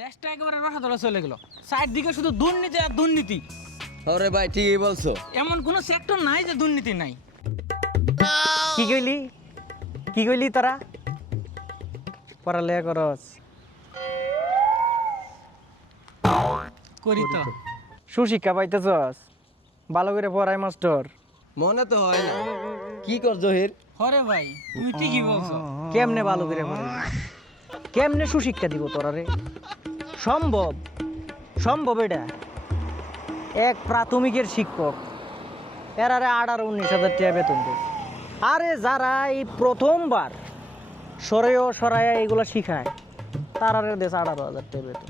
দেশটা একেবারে রসাতলে চলে গেল, চারদিকে শুধু দুর্নীতি আর দুর্নীতি। আরে ভাই ঠিকই বলছো। এমন কোনো সেক্টর নাই যে দুর্নীতি নাই। কি কইলি তোরা পড়ালেখা করস? করি তো। সুশিক্ষা পাইতেছস? ভালো করে পড়াই মাস্টার। মনে তো হয় না। কি কর জহির? হরে ভাই তুমি ঠিকই বলছো। কেমনে ভালো করে পড়াই? কেমনে সুশিক্ষা দিব তোরা রে? সম্ভব এটা? এক প্রাথমিকের শিক্ষক এরারে 18-19 হাজার টাকা বেতন দেয়। আরে যারা এই প্রথমবার সরাইয়া এগুলো শিখায় তারারে দেশ 18,000 টাকা বেতন।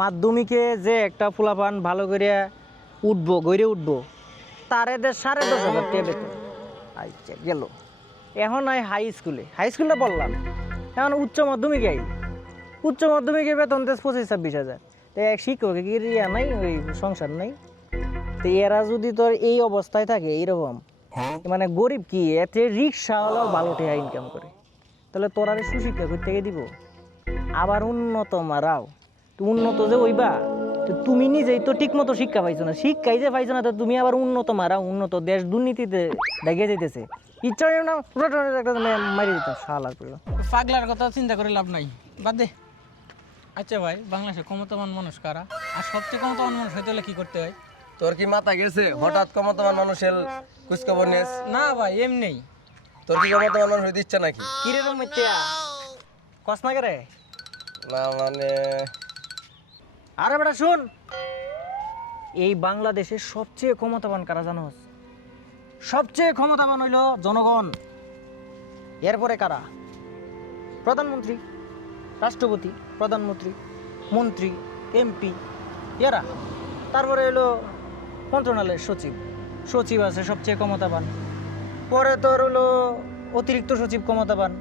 মাধ্যমিকে যে একটা ফুলাপান ভালো করে গড়ে উঠবো তারে দেশ 10,500 টাকা বেতন। আচ্ছা গেল। এখন হাই স্কুলে বললাম, এখন উচ্চ মাধ্যমিকে বেতন দেশ 25-26 হাজার। তো এক শিক্ষকের কি ইয়া নাই, ওই সংসার নাই? তো এরা যদি তোর এই অবস্থায় থাকে এইরকম, মানে গরিব কি এতে রিক্সা হলেও ভালো টাকা ইনকাম করে, তাহলে তোরা সুশিক্ষা করতে দিব? আবার উন্নত মারাও তো উন্নত যে ওইবা, তো তুমি নিজেই তো ঠিক মতো শিক্ষা পাইছো না, শিক্ষাই যে পাইছো না, তো তুমি আবার উন্নত মারাও। উন্নত দেশ দুর্নীতিতে দেখে যাইতেছে, ইচ্ছা না মারি দিত শালার করে। পাগলার কথা চিন্তা করে লাভ নাই, বাদ দে। আচ্ছা ভাই, বাংলাদেশে ক্ষমতাবান মানুষ কারা, আর সবচেয়ে ক্ষমতাবান মানুষ হইতে হলে কি করতে হয়? তোর কি মাথা গেছে? হঠাৎ ক্ষমতাবান মানুষের খোঁজখবর নেস? না ভাই এমনি। তোর কি ক্ষমতাবান মানুষ হইতে ইচ্ছা নাকি? কিরে রুম মিথ্যা কস না করে? না মানে আরে বেটা শুন, এই বাংলাদেশের সবচেয়ে ক্ষমতাবান কারা জানোস? সবচেয়ে ক্ষমতাবান হইল জনগণ। এরপরে কারা? প্রধানমন্ত্রী, রাষ্ট্রপতি, প্রধানমন্ত্রী, মন্ত্রী, এমপি এরা। তারপরে হইলো মন্ত্রণালয়ের সচিব আছে সবচেয়ে ক্ষমতাবান। পরে তোর হলো অতিরিক্ত সচিব ক্ষমতাবান।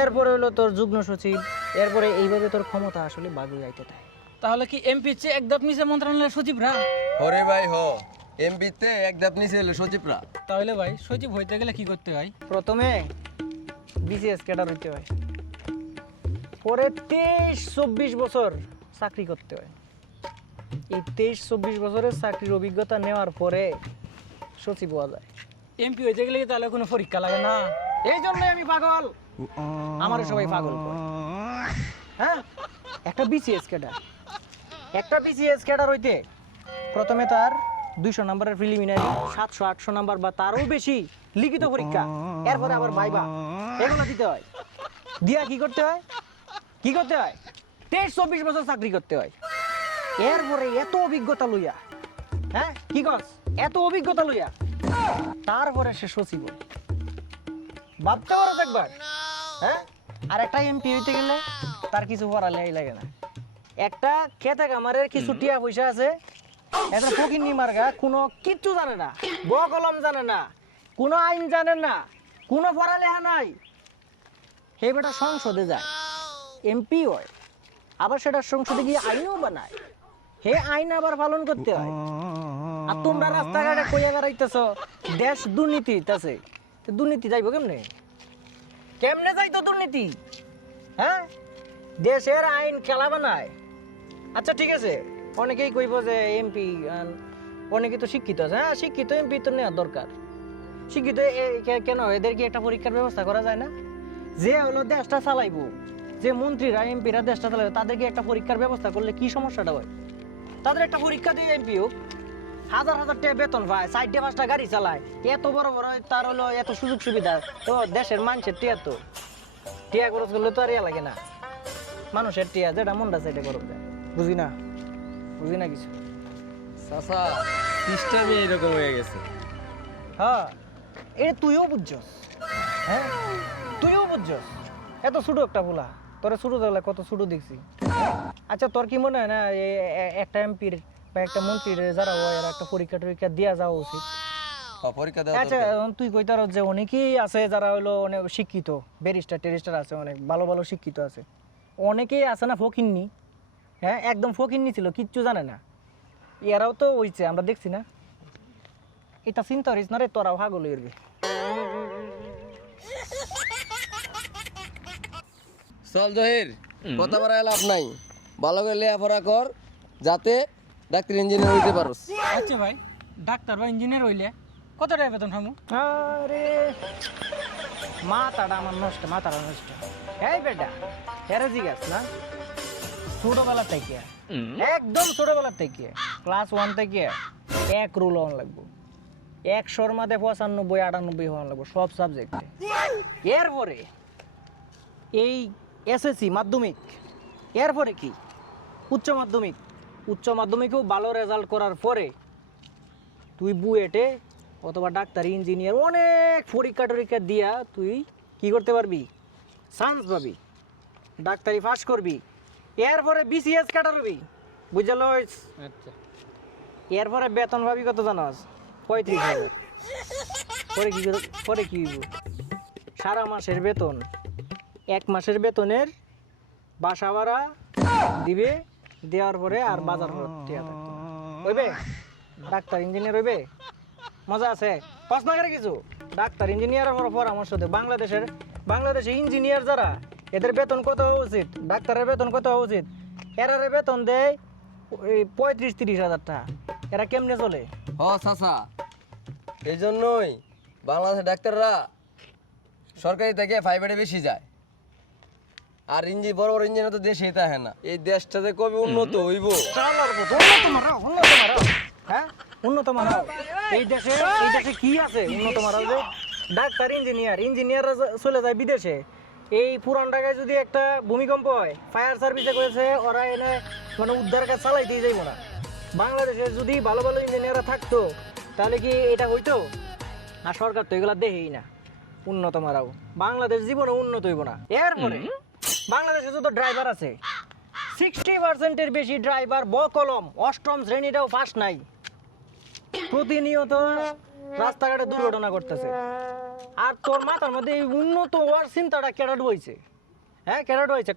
এরপরে হলো তোর যুগ্ম সচিব। এরপরে এইভাবে তোর ক্ষমতা আসলে বাগুই আইতে থাকে। তাহলে কি এমপি চেয়ে এক ধাপ নিচে মন্ত্রণালয়ের সচিবরা? হরে ভাই এমপিতে এক ধাপ নিচে হলো সচিবরা। তাহলে ভাই সচিব হইতে গেলে কি করতে হয়? প্রথমে বিসিএস ক্যাডার হইতে হয়, পরে 23-24 বছর চাকরি করতে হয়। এই 23-24 বছরের চাকরির অভিজ্ঞতা নেওয়ার পরে সচিব হওয়া যায়। এমপি হইতে গেলে কি তাহলে কোনো পরীক্ষা লাগে না? এই জন্যই আমি পাগল, আমার সবাই পাগল করে। হ্যাঁ, একটা বিসিএস ক্যাডার হইতে প্রথমে তার 200 নম্বরের প্রিলিমিনারি, 700-800 নাম্বার বা তারও বেশি লিখিত পরীক্ষা, এরপরে আবার ভাইবা, এগুলো দিতে হয়। দিয়া কি করতে হয়? 23-24 বছর চাকরি করতে হয়। এরপরে এত অভিজ্ঞতা লইয়া, হ্যাঁ কি কস, এত অভিজ্ঞতা লইয়া তারপরে সে সচিব। ভাবতে পারো একবার। হ্যাঁ, আর একটা এমপি হইতে গেলে তার কিছু পড়ালেই লাগে না। একটা খেতে কামারের কিছু টিয়া পয়সা আছে, একটা ফকিন্নি মার্গা, কোনো কিচ্ছু জানে না, ব কলম জানে না, কোনো আইন জানে না, কোনো পড়ালেখা নাই, সেই বেটা সংসদে যায়, এমপি হয়, আবার সেটা সংসদে গিয়ে আইনও বানায়, হে আইন আবার পালন করতে হয়। আর তোমরা রাস্তাঘাটে কইয়া বেড়াইতেছ দেশ দুর্নীতি আছে, দুর্নীতি যাইব কেমনে যাইতো দুর্নীতি? হ্যাঁ, দেশের আইন খেলা বানায়। আচ্ছা ঠিক আছে, অনেকেই কইব যে এমপি অনেকে তো শিক্ষিত আছে। হ্যাঁ, শিক্ষিত এমপি তো নেওয়া দরকার। শিক্ষিত কেন, এদের কি একটা পরীক্ষার ব্যবস্থা করা যায় না? যে হলো দেশটা চালাইবো, যে মন্ত্রীরা এমপিরা দেশটা চালাইবো, তাদেরকে একটা পরীক্ষার ব্যবস্থা করলে কি সমস্যাটা হয়? তাদের একটা পরীক্ষা দিয়ে এমপি হোক, 1000-1000 টাকা বেতন পায়, 4-5টা গাড়ি চালায়, এত বড় তার হলো এত সুযোগ সুবিধা, তো দেশের মানুষের টিয়া খরচ করলে তো আর ইয়া লাগে না। মানুষের টিয়া যেটা মনটা সেটা খরচ দেয়। বুঝি না কিছু। চাচা সিস্টেমই এরকম হয়ে গেছে। হ্যাঁ, এটা তুইও বুঝছস। হ্যাঁ, তুইও বুঝছস। এত ছোট একটা ফুলা, তোরা ছোট তাহলে কত ছোট দেখছি। আচ্ছা তোর কি মনে হয় না একটা এমপির বা একটা মন্ত্রীর যারা হয় এরা একটা পরীক্ষা দেওয়া যাওয়া উচিত? পরীক্ষা দেওয়া আচ্ছা তুই কইতার যে অনেকেই আছে যারা হলো অনেক শিক্ষিত, ব্যারিস্টার আছে, অনেক ভালো ভালো শিক্ষিত আছে, অনেকেই আছে না ফকিন্নি। হ্যাঁ, একদম ফকিন্নি ছিল, কিচ্ছু জানে না, এরাও তো হইছে, আমরা দেখছি না। এটা চিন্তা করিস না রে, তোরাও হাগল হইবি। চল জহির, কথা বাড়ায় লাভ নাই। ভালো করে লেখাপড়া কর যাতে ডাক্তার ইঞ্জিনিয়ার হইতে পারোস। আচ্ছা ভাই, ডাক্তার বা ইঞ্জিনিয়ার হইলে কত টাকা বেতন পাবো? আরে মাথাটা আমার নষ্ট, মাথাটা নষ্ট। এই বেটা, হেরে জিজ্ঞাস না, ছোটবেলার থেকে একদম ছোটবেলার থেকে ক্লাস 1 থেকে এক রুল হওয়ান লাগবো, 100-র মধ্যে 95-98 হওয়ান লাগবো সব সাবজেক্টে। এরপরে এই এসএসসি মাধ্যমিক, এরপরে কি উচ্চ মাধ্যমিক, উচ্চ মাধ্যমিকেও ভালো রেজাল্ট করার পরে তুই বুয়েটে অথবা ডাক্তারি ইঞ্জিনিয়ার অনেক পরীক্ষা টরীক্ষা দিয়া তুই কি করতে পারবি, চান্স পাবি, ডাক্তারি পাস করবি। এরপরে বিসিএস কাটারবি, বুঝল? আচ্ছা, এরপরে বেতন পাবি কত জানাস? 35,000। পরে কি পরে কি হইব? সারা মাসের বেতন, 1 মাসের বেতনের বাসা ভাড়া দিবে, দেওয়ার পরে আর বাজার হইবে। ডাক্তার ইঞ্জিনিয়ার হইবে, মজা আছে। প্রশ্ন করে কিছু ডাক্তার ইঞ্জিনিয়ারের পরামর্শ দে। বাংলাদেশে ইঞ্জিনিয়ার যারা, এদের বেতন কত হওয়া উচিত, ডাক্তারের বেতন কত হওয়া উচিত? এরারে বেতন দেয় 35-30 হাজার টাকা। এরা কেমনে চলে? হ চাচা, এই জন্যই বাংলাদেশের ডাক্তাররা সরকারি থেকে প্রাইভেটে বেশি যায়। আর বড় বড় ইঞ্জিনিয়ার তো দেশেই থাকে না। এই দেশটাতে কবে উন্নত হইব? হ্যাঁ, উন্নত মারাও। এই দেশে কি আছে উন্নত মারাও? যে ডাক্তার ইঞ্জিনিয়াররা চলে যায় বিদেশে। এই পুরান ঢাকায় যদি একটা ভূমিকম্প হয়, ফায়ার সার্ভিসে করেছে ওরা এনে মানে উদ্ধার কাজ চালাইতেই যাইব না। বাংলাদেশে যদি ভালো ভালো ইঞ্জিনিয়াররা থাকতো তাহলে কি এটা হইতো? আর সরকার তো এগুলা দেখেই না। উন্নত মারাও, বাংলাদেশ জীবনে উন্নত হইব না। এরপরে বাংলাদেশে যত ড্রাইভার আছে, 60%-এর বেশি ড্রাইভার বকলম, 8ম শ্রেণীটাও পাস নাই। প্রতিনিয়ত রাস্তাঘাটে দুর্ঘটনা করতেছে। আর তোর মাথার মধ্যে এই উন্নত হওয়ার চিন্তাটা কেডা ঢুকাইছে? হ্যাঁ, কেডা ঢুকাইছে?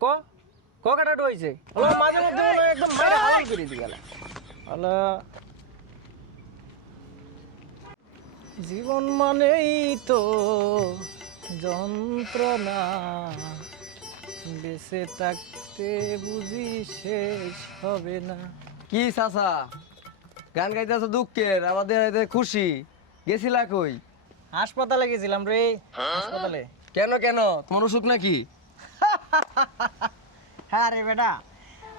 কেডা ঢুকাইছে? মাঝে মধ্যে একদম মাইরা হালাল করে দিয়ে গেল। হলো জীবন মানেই তো যন্ত্রণা, বেঁচে থাকতে বুঝি শেষ হবে না। কি চাচা গান গাইতেছ দুঃখের, আমাদের এতে খুশি? গেছিলা কই? হাসপাতালে গেছিলাম রে। হাসপাতালে কেন তোমার অসুখ নাকি? হ্যাঁ রে বেটা,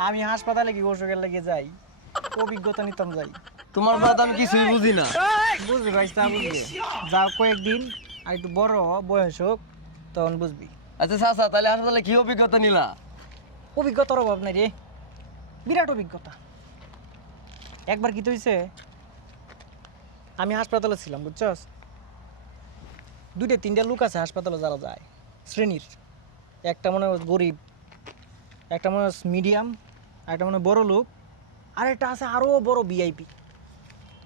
আমি হাসপাতালে কি অসুখের লেগে যাই, অভিজ্ঞতা নিতাম যাই। তোমার কথা আমি কিছুই বুঝি না। বুঝবি ভাই, তা বুঝবি, যাও কয়েকদিন আর একটু বড় বয়স হোক তখন বুঝবি। আচ্ছা চাচা, তাহলে হাসপাতালে কি অভিজ্ঞতা নিলা? অভিজ্ঞতার অভাব নাই রে, বিরাট অভিজ্ঞতা। একবার কি হইছে, আমি হাসপাতালে ছিলাম বুঝছস, 2-3টা লোক আছে হাসপাতালে যারা যায় শ্রেণীর। একটা মনে হয় গরিব, একটা মনে হয় মিডিয়াম, একটা মনে হয় বড় লোক, আর একটা আছে আরো বড় ভিআইপি।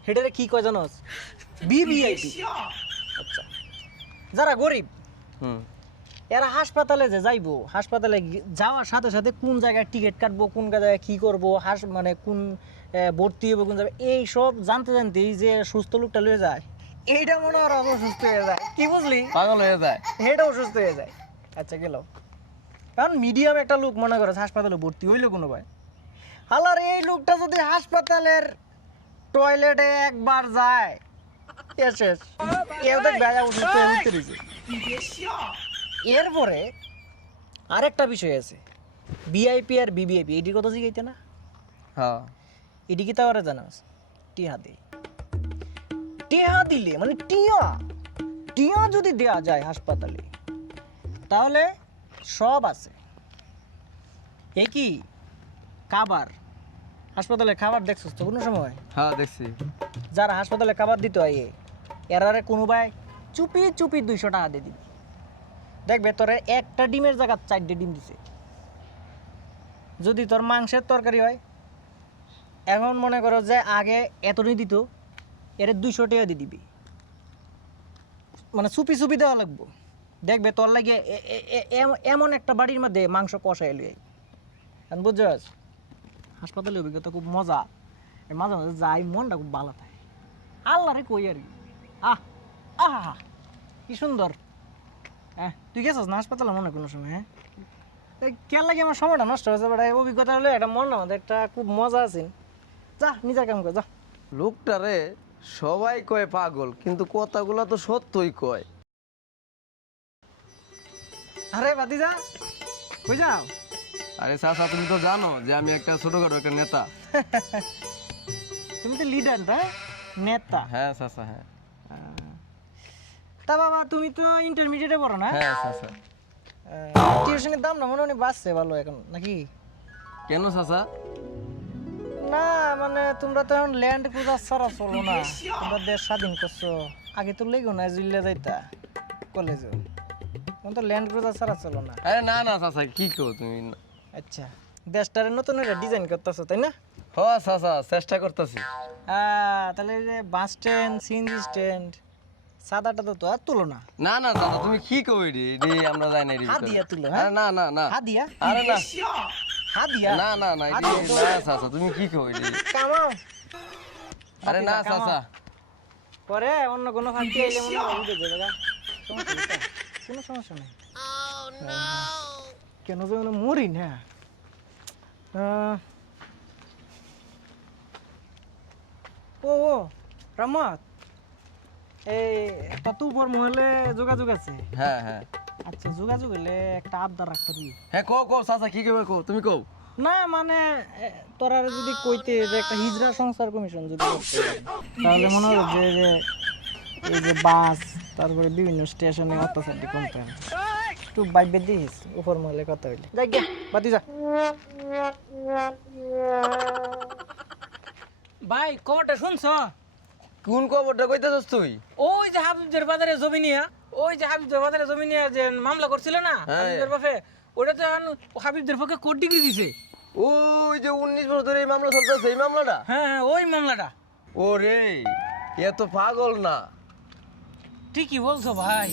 হেটারে কি কয় জানোস? ভিভিআইপি। আচ্ছা, যারা গরিব এরা হাসপাতালে যে যাইবো, হাসপাতালে যাওয়ার সাথে সাথে কোন জায়গায় টিকিট কাটবো, কোন জায়গায় কি করবো, মানে কোন ভর্তি হবো, কোন জায়গায়, এই সব জানতেই যে সুস্থ লোকটা লয়ে যায়, এইটা মনে হয় অসুস্থ হয়ে যায়। কি বুঝলি? পাগল হয়ে যায়, এটা অসুস্থ হয়ে যায়। আচ্ছা গেল, কারণ মিডিয়াম একটা লোক মনে করে হাসপাতালে ভর্তি হইলো কোনো ভাই, হালার এই লোকটা যদি হাসপাতালের টয়লেটে একবার যায়, শেষ। কেউ দেখ গায়ে অসুস্থ হয়ে উঠতে রয়েছে। এরপরে আরেকটা বিষয় আছে, ভিআইপি আর ভিভিআইপি, এটির কথা জিগাইতে না? হ্যাঁ, এটি কি তাওয়ারে জানাস? টিহা দে, টিহা দিলে মানে টিয়া যদি দেয়া যায় হাসপাতালে তাহলে সব আছে। একই খাবার, হাসপাতালে খাবার দেখছিস তো কোনো সময়? হ্যাঁ দেখছি। যারা হাসপাতালে খাবার দিতে হয় এরারে কোনো ভাই চুপি 200 টাকা দিয়ে দিবি, দেখবে তোরে একটা ডিমের জায়গা 4টে ডিম দিছে। যদি তোর মাংসের তরকারি হয়, এখন মনে করো যে আগে এতটাই দিত, এর 200 টাকা দিয়ে দিবি, মানে চুপি দেওয়া লাগবো। দেখবে তোর লাগে এমন একটা বাড়ির মধ্যে মাংস কষা এলো, বুঝছস? হাসপাতালের অভিজ্ঞতা খুব মজা, মাঝে মাঝে যাই, মনটা খুব ভালো থাকে। আল্লাহরে কই আর কি, আহা কি সুন্দর। হ্যাঁ, তুই গেছিস না হাসপাতালে মনে কোনো সময়? হ্যাঁ, কেন লাগে আমার সময়টা নষ্ট হয়েছে বেটা, এই অভিজ্ঞতা হলে একটা মন না আমাদের একটা খুব মজা আছে। যা নিজের কাম কর যা। লোকটারে সবাই কয় পাগল, কিন্তু কথাগুলো তো সত্যই কয়। আরে বাদি যা, কই যাও? আরে চাচা, তুমি তো জানো যে আমি একটা ছোটখাটো একটা নেতা। তুমি তো লিডার হ্যাঁ, নেতা। হ্যাঁ চাচা, হ্যাঁ। তা বাবা তুমি তো ইন্টারমিডিয়েটে পড়ো না? হ্যাঁ চাচা। টিউশনের দাম না মনে হয় বাড়ছে ভালো এখন নাকি? কেন চাচা? না মানে তোমরা তো এখন ল্যান্ড ক্রুজার ছাড়া চলো না, তোমরা দেশ স্বাধীন করছো। আগে তো লেগো না জুইলে যাইতা কলেজে, এখন তো ল্যান্ড ক্রুজার ছাড়া চলো না। আরে না না চাচা, কি কো তুমি? আচ্ছা, দেশটারে নতুন একটা ডিজাইন করতেছো তাই না? হ চাচা, চেষ্টা করতেছি। তাহলে এই যে বাস স্ট্যান্ড, সিএনজি স্ট্যান্ড, সাদাটা তো আর তুলো না। না না চাচা, তুমি কি কো? এডি আমরা যাই না এডি। হাদিয়া তুলো, হ্যাঁ? আরে না না না। হাদিয়া? আরে না হাদিয়া? না না না, এডি না চাচা, তুমি কি কো? এডি কামাও। আরে না চাচা। পরে অন্য কোনো ফান্তি আইলে মনে হয় উঠে যাবে গা। সমস্যা নেই তো? কোনো সমস্যা নেই। কেন যে মানে মরি না। ও ও রামাত, এই একটা তো উপর মহলে যোগাযোগ আছে। হ্যাঁ হ্যাঁ আচ্ছা, যোগাযোগ হলে একটা আবদার রাখতে পারি। হ্যাঁ, কো কো চাচা, কি কবে কো? তুমি কো। না মানে তোরা যদি কইতে যে একটা হিজড়া সংস্কার কমিশন যদি করতে, তাহলে মনে হয় যে এই যে বাস তারপরে বিভিন্ন স্টেশনে অত্যাচারটি কমতে হবে। একটু বাইবে দিস উপর মহলে কথা হইলে। যাই গে বাতি যা। ভাই খবরটা শুনছ? কোন খবরটা কইতেছস তুই? ওই যে হাবিবদের বাজারে জমি নিয়ে, ওই যে হাবিবদের বাজারে জমি নিয়ে যে মামলা করছিল না হ্যাঁ। হাবিবদের বাপে, ওটা তো এখন হাবিবদের পক্ষে কোর্ট ডিগ্রি দিছে। ওই যে 19 বছর ধরে এই মামলা চলতেছে, এই মামলাটা? হ্যাঁ হ্যাঁ, ওই মামলাটা। ওরে, এ তো পাগল না? ঠিকই বলছো ভাই।